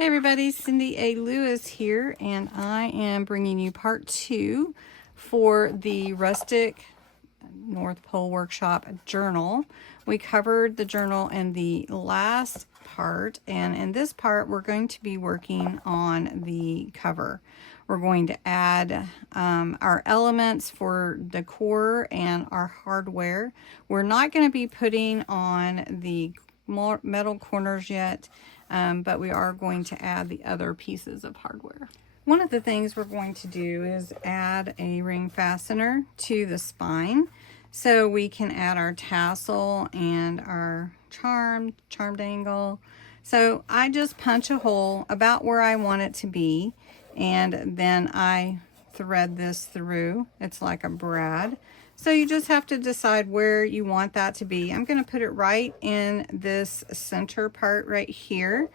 Hey everybody, Cindy A. Lewis here, and I am bringing you part 2 for the Rustic North Pole Workshop journal. We covered the journal in the last part, and in this part we're going to be working on the cover. We're going to add our elements for decor and our hardware. We're not going to be putting on the metal corners yet, but we are going to add the other pieces of hardware. One of the things we're going to do is add a ring fastener to the spine so we can add our tassel and our charmed angle. So I just punch a hole about where I want it to be, and then I thread this through. It's like a brad. So you just have to decide where you want that to be. I'm going to put it right in this center part right here.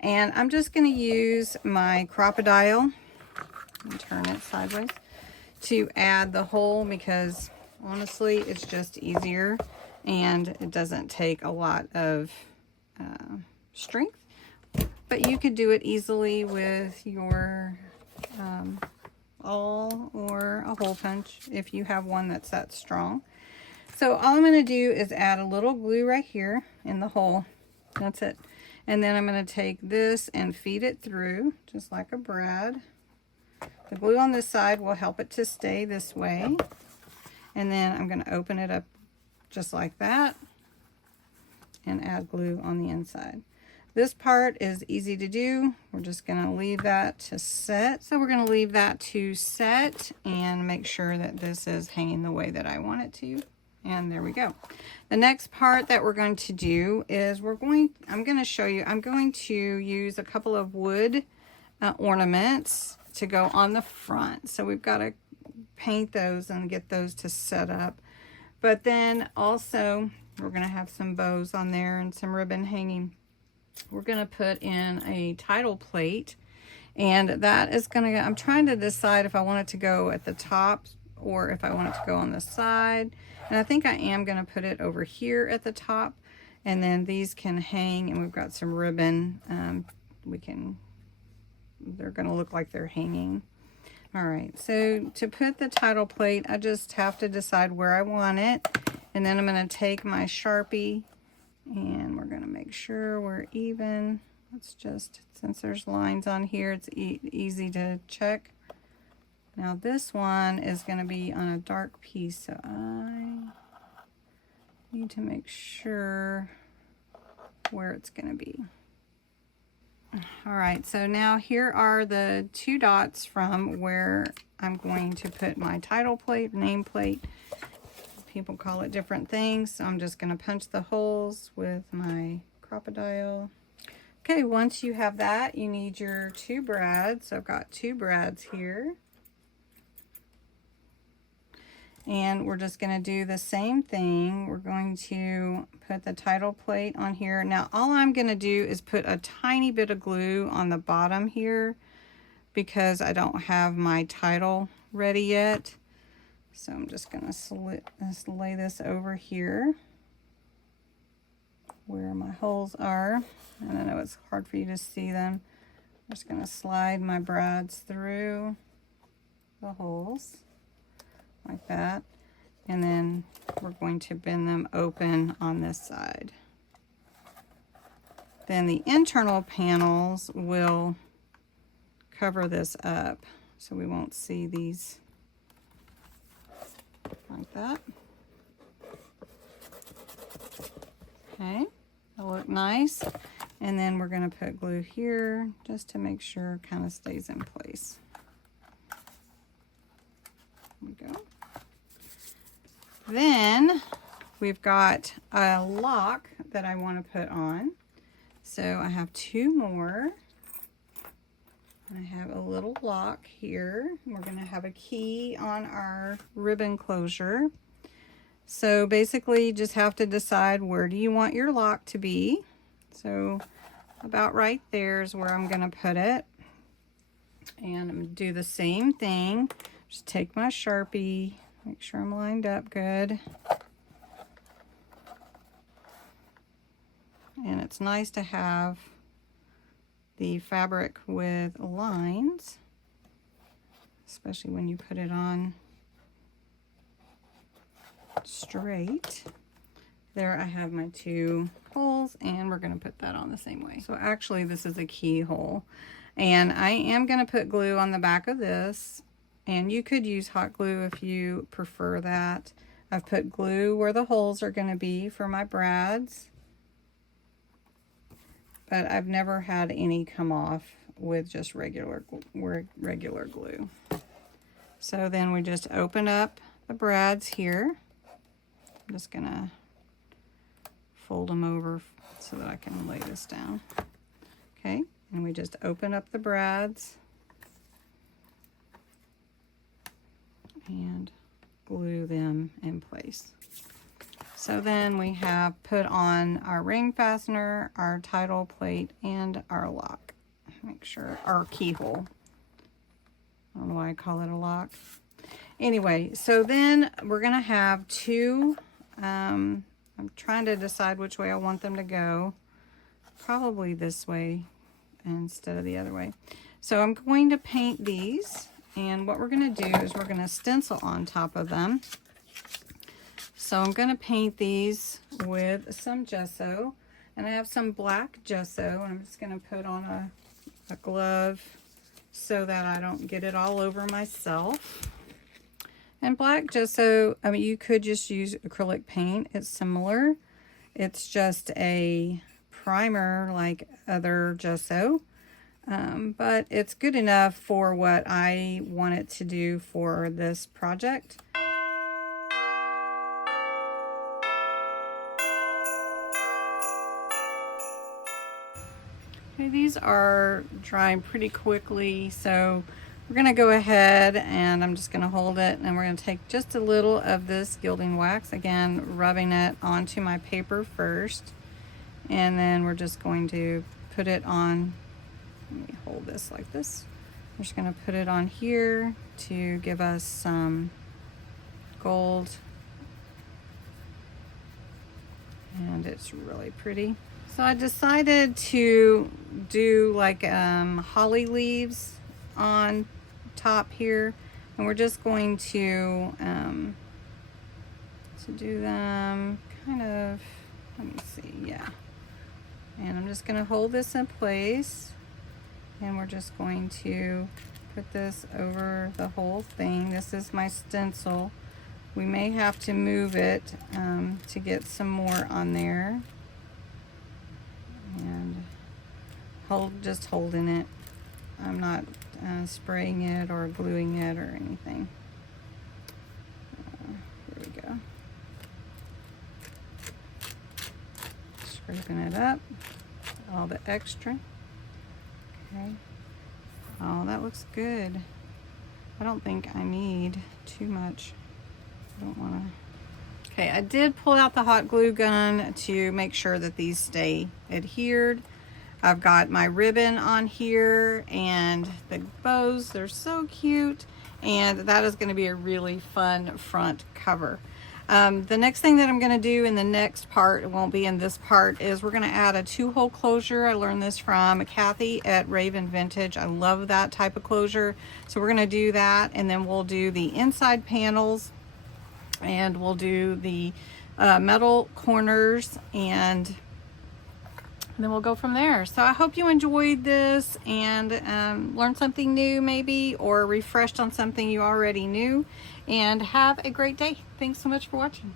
And I'm just going to use my crocodile, and turn it sideways, to add the hole, because honestly it's just easier and it doesn't take a lot of strength. But you could do it easily with your awl or a hole punch if you have one that's that strong. So all I'm going to do is add a little glue right here in the hole. That's it. And then I'm going to take this and feed it through just like a brad. The glue on this side will help it to stay this way. And then I'm going to open it up just like that and add glue on the inside. This part is easy to do. We're just going to leave that to set. So we're going to leave that to set and make sure that this is hanging the way that I want it to. And there we go. The next part that we're going to do is I'm going to show you, I'm going to use a couple of wood ornaments to go on the front. So we've got to paint those and get those to set up. But then also we're going to have some bows on there and some ribbon hanging. We're going to put in a title plate, and that is going to, I'm trying to decide if I want it to go at the top or if I want it to go on the side. And I think I am going to put it over here at the top, and then these can hang, and we've got some ribbon. They're going to look like they're hanging. All right, so to put the title plate, I just have to decide where I want it, and then I'm going to take my Sharpie, and we're going to make sure we're even. Let's just, since there's lines on here, it's easy to check. Now this one is going to be on a dark piece, so I need to make sure where it's going to be. All right, so now here are the 2 dots from where I'm going to put my title plate, nameplate. People call it different things, so I'm just going to punch the holes with my crocodile. Okay, once you have that, you need your 2 brads. So I've got 2 brads here. And we're just going to do the same thing. We're going to put the title plate on here. Now, all I'm going to do is put a tiny bit of glue on the bottom here because I don't have my title ready yet. So I'm just going to lay this over here where my holes are. And I know it's hard for you to see them. I'm just going to slide my brads through the holes like that, and then we're going to bend them open on this side. Then the internal panels will cover this up so we won't see these like that. Okay, they'll look nice. And then we're going to put glue here just to make sure it kind of stays in place. There we go. Then we've got a lock that I want to put on. So I have 2 more. I have a little lock here. We're going to have a key on our ribbon closure. So basically you just have to decide where do you want your lock to be. So about right there is where I'm going to put it. And I'm going to do the same thing. Just take my Sharpie. Make sure I'm lined up good. And it's nice to have the fabric with lines, especially when you put it on straight. There I have my 2 holes, and we're going to put that on the same way. So actually this is a keyhole, and I am going to put glue on the back of this, and you could use hot glue if you prefer that. I've put glue where the holes are going to be for my brads, but I've never had any come off with just regular glue. So then we just open up the brads here. I'm just going to fold them over so that I can lay this down. Okay, and we just open up the brads and glue them in place. So then we have put on our ring fastener, our title plate, and our lock. Make sure, our keyhole. I don't know why I call it a lock. Anyway, so then we're gonna have 2, I'm trying to decide which way I want them to go. Probably this way instead of the other way. So I'm going to paint these, and what we're going to do is we're going to stencil on top of them. So I'm going to paint these with some gesso, and I have some black gesso, and I'm just going to put on a glove so that I don't get it all over myself. And black gesso, I mean, you could just use acrylic paint. It's similar. It's just a primer like other gesso, but it's good enough for what I want it to do for this project. Okay, these are drying pretty quickly, so we're going to go ahead and I'm just going to hold it, and we're going to take just a little of this gilding wax, again rubbing it onto my paper first, and then we're just going to put it on. Let me hold this like this. We're just going to put it on here to give us some gold, and it's really pretty. So I decided to do like holly leaves on top here, and we're just going to do them kind of, let me see, yeah, and I'm just going to hold this in place, and we're just going to put this over the whole thing. This is my stencil. We may have to move it to get some more on there, and just holding it. I'm not spraying it or gluing it or anything. There we go. Scraping it up, all the extra. Okay. Oh, that looks good. I don't think I need too much. I don't want to. Okay, I did pull out the hot glue gun to make sure that these stay adhered. I've got my ribbon on here and the bows, they're so cute, and that is going to be a really fun front cover. The next thing that I'm going to do in the next part, it won't be in this part, is we're going to add a 2-hole closure. I learned this from Kathy at Raven Vintage. I love that type of closure. So we're going to do that, and then we'll do the inside panels, and we'll do the metal corners, and then we'll go from there. So I hope you enjoyed this and learned something new maybe, or refreshed on something you already knew, and have a great day. Thanks so much for watching.